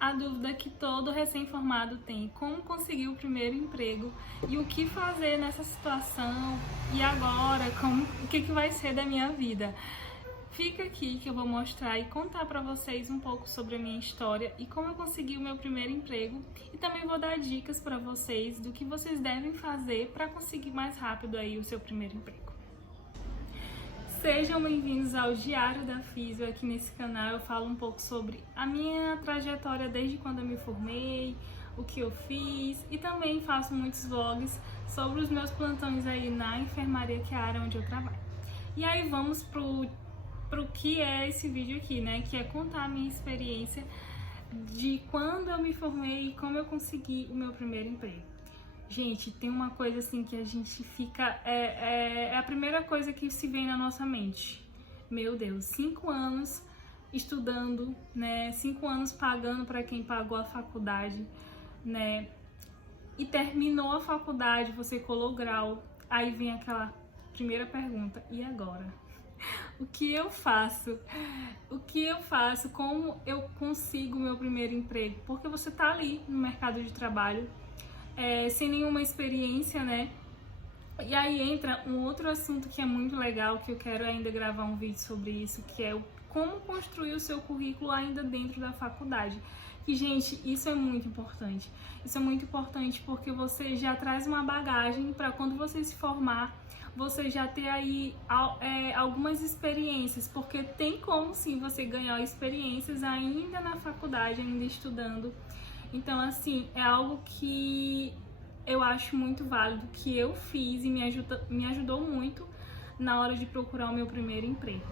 a dúvida que todo recém-formado tem: como conseguir o primeiro emprego e o que fazer nessa situação, e agora, o que vai ser da minha vida? Fica aqui que eu vou mostrar e contar para vocês um pouco sobre a minha história e como eu consegui o meu primeiro emprego, e também vou dar dicas para vocês do que vocês devem fazer para conseguir mais rápido aí o seu primeiro emprego. Sejam bem-vindos ao Diário da Físio. Aqui nesse canal eu falo um pouco sobre a minha trajetória desde quando eu me formei, o que eu fiz, e também faço muitos vlogs sobre os meus plantões aí na enfermaria, que é a área onde eu trabalho. E aí vamos pro que é esse vídeo aqui, né? Que é contar a minha experiência de quando eu me formei e como eu consegui o meu primeiro emprego. Gente, tem uma coisa assim que a gente fica... É a primeira coisa que se vem na nossa mente. Meu Deus, 5 anos estudando, né? 5 anos pagando para quem pagou a faculdade, né? E terminou a faculdade, você colou grau. Aí vem aquela primeira pergunta: e agora? O que eu faço? O que eu faço? Como eu consigo o meu primeiro emprego? Porque você tá ali no mercado de trabalho, sem nenhuma experiência, né? E aí entra um outro assunto que é muito legal, que eu quero ainda gravar um vídeo sobre isso, que é como construir o seu currículo ainda dentro da faculdade. E, gente, isso é muito importante. Isso é muito importante porque você já traz uma bagagem para quando você se formar, você já ter aí algumas experiências, porque tem como sim você ganhar experiências ainda na faculdade, ainda estudando. Então, assim, é algo que eu acho muito válido, que eu fiz e me ajudou muito na hora de procurar o meu primeiro emprego.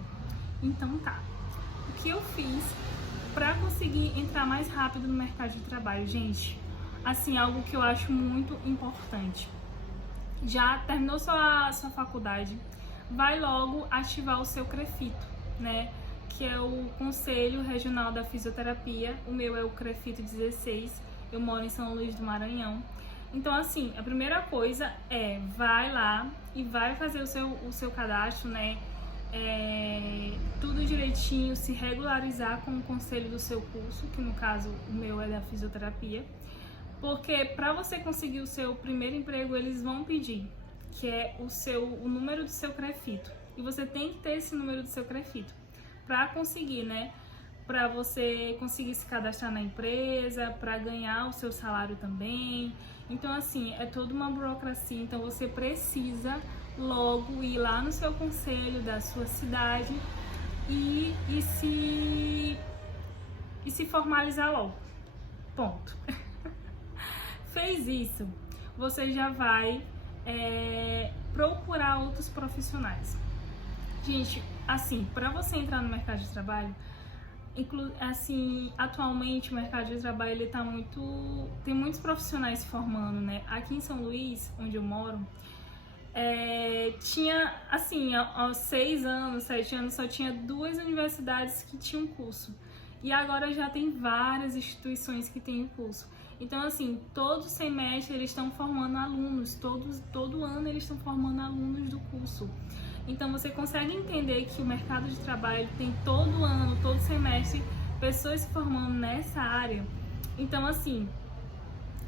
Então tá, o que eu fiz para conseguir entrar mais rápido no mercado de trabalho? Gente, assim, algo que eu acho muito importante. Já terminou sua faculdade, vai logo ativar o seu CREFITO, né? Que é o Conselho Regional da Fisioterapia. O meu é o CREFITO 16, eu moro em São Luís do Maranhão. Então, assim, a primeira coisa é, vai lá e vai fazer o seu cadastro, né? Tudo direitinho, se regularizar com o conselho do seu curso, que no caso o meu é da fisioterapia. Porque para você conseguir o seu primeiro emprego, eles vão pedir, que é o número do seu CREFITO. E você tem que ter esse número do seu CREFITO para conseguir, né? Para você conseguir se cadastrar na empresa, para ganhar o seu salário também. Então, assim, é toda uma burocracia. Então, você precisa logo ir lá no seu conselho da sua cidade e se formalizar logo. Ponto. Fez isso, você já vai procurar outros profissionais. Gente, assim, para você entrar no mercado de trabalho, assim, atualmente o mercado de trabalho ele tá tem muitos profissionais se formando, né? Aqui em São Luís, onde eu moro, tinha, assim, aos 6 anos, 7 anos, só tinha 2 universidades que tinham curso. E agora já tem várias instituições que têm o curso. Então, assim, todo semestre eles estão formando alunos, todo ano eles estão formando alunos do curso. Então, você consegue entender que o mercado de trabalho tem todo ano, todo semestre, pessoas se formando nessa área. Então, assim,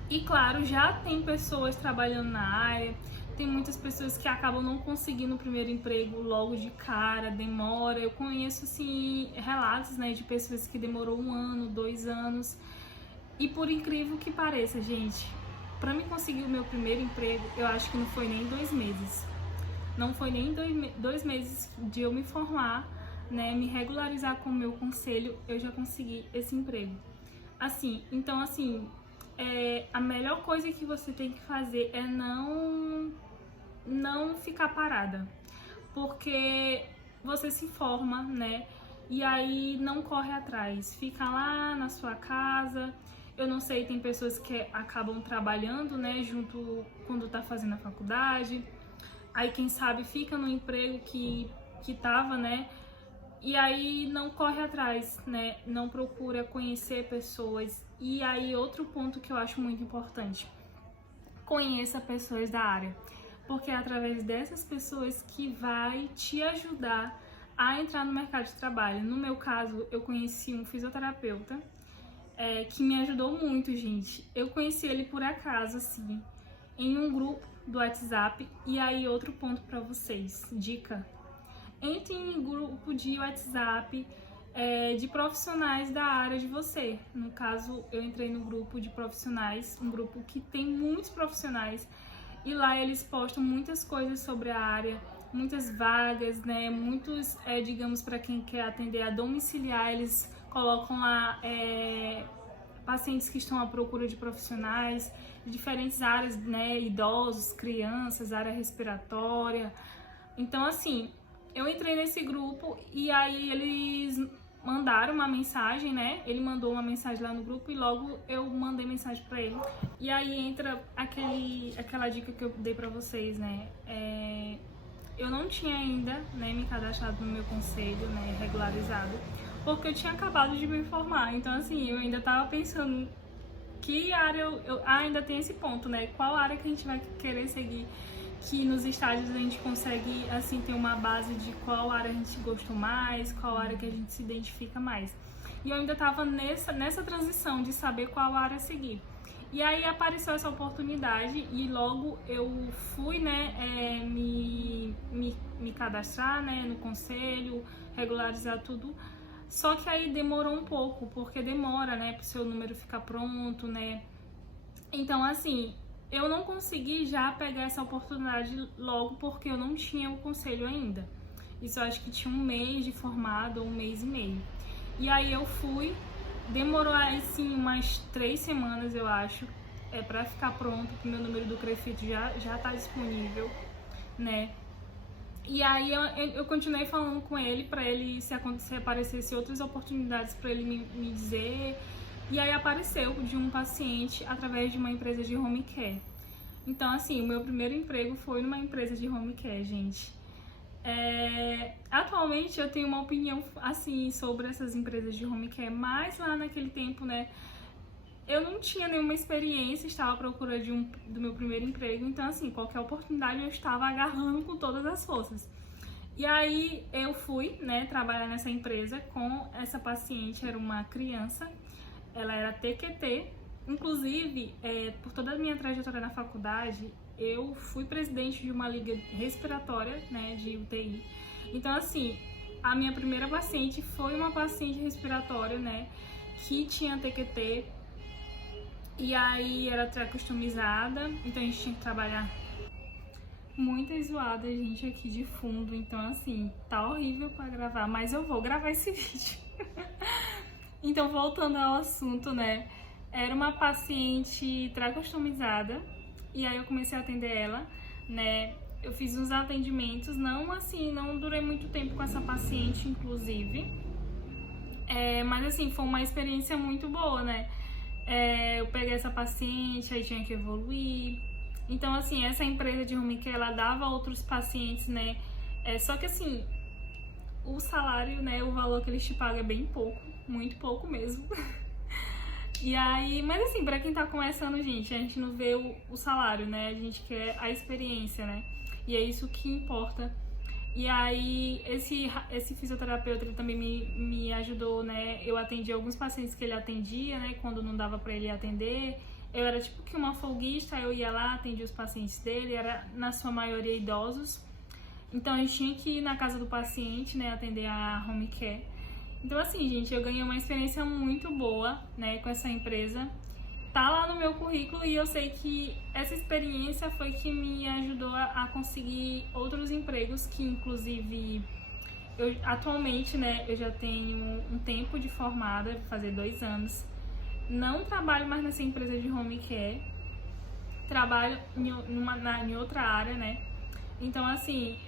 e claro, já tem pessoas trabalhando na área, tem muitas pessoas que acabam não conseguindo o primeiro emprego logo de cara, demora. Eu conheço, assim, relatos, né, de pessoas que demorou 1 ano, 2 anos. E por incrível que pareça, gente, para mim conseguir o meu primeiro emprego, eu acho que não foi nem 2 meses. Não foi nem 2 meses de eu me formar, né, me regularizar com o meu conselho, eu já consegui esse emprego. Assim, então, assim, a melhor coisa que você tem que fazer é não ficar parada, porque você se forma, né, e aí não corre atrás, fica lá na sua casa. Eu não sei, tem pessoas que acabam trabalhando, né, junto quando tá fazendo a faculdade, aí quem sabe fica no emprego que tava, né, e aí não corre atrás, né, não procura conhecer pessoas. E aí outro ponto que eu acho muito importante: conheça pessoas da área, porque é através dessas pessoas que vai te ajudar a entrar no mercado de trabalho. No meu caso, eu conheci um fisioterapeuta que me ajudou muito, gente. Eu conheci ele por acaso, assim, em um grupo do WhatsApp. E aí, outro ponto pra vocês, dica: entre em um grupo de WhatsApp de profissionais da área de você. No caso, eu entrei no grupo de profissionais, um grupo que tem muitos profissionais, e lá eles postam muitas coisas sobre a área, muitas vagas, né? Muitos, digamos, para quem quer atender a domiciliar, eles colocam lá pacientes que estão à procura de profissionais de diferentes áreas, né? Idosos, crianças, área respiratória. Então, assim, eu entrei nesse grupo e aí eles mandaram uma mensagem, né? Ele mandou uma mensagem lá no grupo e logo eu mandei mensagem pra ele. E aí entra aquela dica que eu dei pra vocês, né? Eu não tinha ainda, né, me cadastrado no meu conselho, né, regularizado, porque eu tinha acabado de me formar. Então, assim, eu ainda tava pensando que área ainda tem esse ponto, né? Qual área que a gente vai querer seguir? Que nos estágios a gente consegue, assim, ter uma base de qual área a gente gostou mais, qual área que a gente se identifica mais. E eu ainda tava nessa transição de saber qual área seguir. E aí apareceu essa oportunidade e logo eu fui, né, me cadastrar, né, no conselho, regularizar tudo. Só que aí demorou um pouco, porque demora, né, pro seu número ficar pronto, né. Então, assim, eu não consegui já pegar essa oportunidade logo porque eu não tinha o conselho ainda. Isso eu acho que tinha um mês de formado, um mês e meio. E aí eu fui, demorou assim umas 3 semanas, eu acho, pra ficar pronto, que meu número do CREFIT já tá disponível, né? E aí eu continuei falando com ele pra ele, se aparecesse outras oportunidades, pra ele me dizer. E aí apareceu de um paciente através de uma empresa de home care. Então, assim, o meu primeiro emprego foi numa empresa de home care, gente. Atualmente eu tenho uma opinião, assim, sobre essas empresas de home care, mas lá naquele tempo, né, eu não tinha nenhuma experiência, estava à procura do meu primeiro emprego. Então, assim, qualquer oportunidade eu estava agarrando com todas as forças. E aí eu fui, né, trabalhar nessa empresa com essa paciente, era uma criança. Ela era TQT, inclusive, por toda a minha trajetória na faculdade, eu fui presidente de uma liga respiratória, né, de UTI. Então, assim, a minha primeira paciente foi uma paciente respiratória, né, que tinha TQT, e aí era customizada, então a gente tinha que trabalhar muita zoada, gente, aqui de fundo. Então, assim, tá horrível pra gravar, mas eu vou gravar esse vídeo. Então, voltando ao assunto, né, era uma paciente customizada, e aí eu comecei a atender ela, né, eu fiz uns atendimentos, não durei muito tempo com essa paciente, inclusive, mas assim, foi uma experiência muito boa, né, eu peguei essa paciente, aí tinha que evoluir. Então, assim, essa empresa de home care, ela dava outros pacientes, né, só que assim, o salário, né, o valor que eles te pagam é bem pouco, muito pouco mesmo. E aí, mas assim, pra quem tá começando, gente, a gente não vê o salário, né, a gente quer a experiência, né, e é isso que importa. E aí, esse fisioterapeuta, ele também me ajudou, né, eu atendi alguns pacientes que ele atendia, né, quando não dava pra ele atender. Eu era tipo que uma folguista, eu ia lá, atendia os pacientes dele, era na sua maioria idosos. Então a gente tinha que ir na casa do paciente, né, atender a home care. Então, assim, gente, eu ganhei uma experiência muito boa, né, com essa empresa. Tá lá no meu currículo e eu sei que essa experiência foi que me ajudou a conseguir outros empregos, que inclusive eu atualmente, né, eu já tenho um tempo de formada, vou fazer 2 anos. Não trabalho mais nessa empresa de home care, trabalho em outra área, né. Então, assim,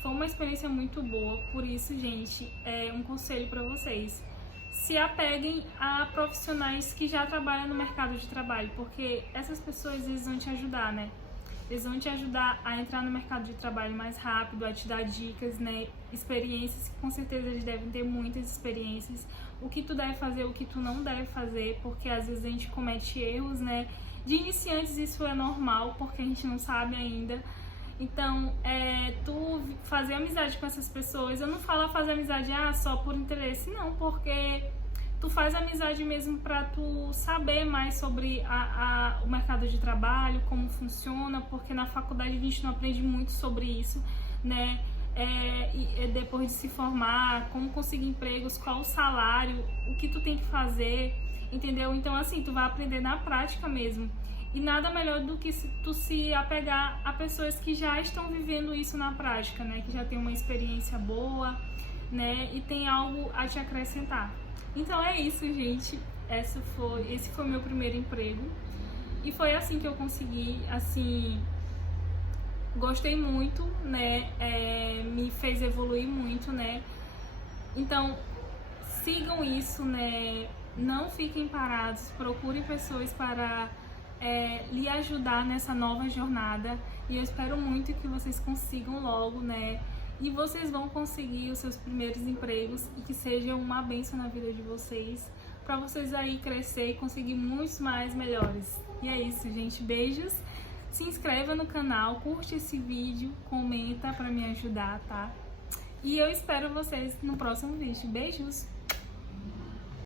foi uma experiência muito boa. Por isso, gente, um conselho para vocês: se apeguem a profissionais que já trabalham no mercado de trabalho, porque essas pessoas, eles vão te ajudar, né? Eles vão te ajudar a entrar no mercado de trabalho mais rápido, a te dar dicas, né? Experiências, que com certeza eles devem ter muitas experiências. O que tu deve fazer, o que tu não deve fazer, porque às vezes a gente comete erros, né? De iniciantes isso é normal, porque a gente não sabe ainda. Então, tu fazer amizade com essas pessoas, eu não falo fazer amizade só por interesse, não, porque tu faz amizade mesmo para tu saber mais sobre o mercado de trabalho, como funciona, porque na faculdade a gente não aprende muito sobre isso, né? Depois de se formar, como conseguir empregos, qual o salário, o que tu tem que fazer, entendeu? Então assim, tu vai aprender na prática mesmo. E nada melhor do que tu se apegar a pessoas que já estão vivendo isso na prática, né? Que já tem uma experiência boa, né? E tem algo a te acrescentar. Então é isso, gente. Esse foi meu primeiro emprego. E foi assim que eu consegui, assim, gostei muito, né? Me fez evoluir muito, né? Então, sigam isso, né? Não fiquem parados, procurem pessoas para lhe ajudar nessa nova jornada. E eu espero muito que vocês consigam logo, né? E vocês vão conseguir os seus primeiros empregos e que seja uma bênção na vida de vocês, para vocês aí crescer e conseguir muitos mais melhores. E é isso, gente. Beijos. Se inscreva no canal, curte esse vídeo, comenta para me ajudar, tá? E eu espero vocês no próximo vídeo. Beijos!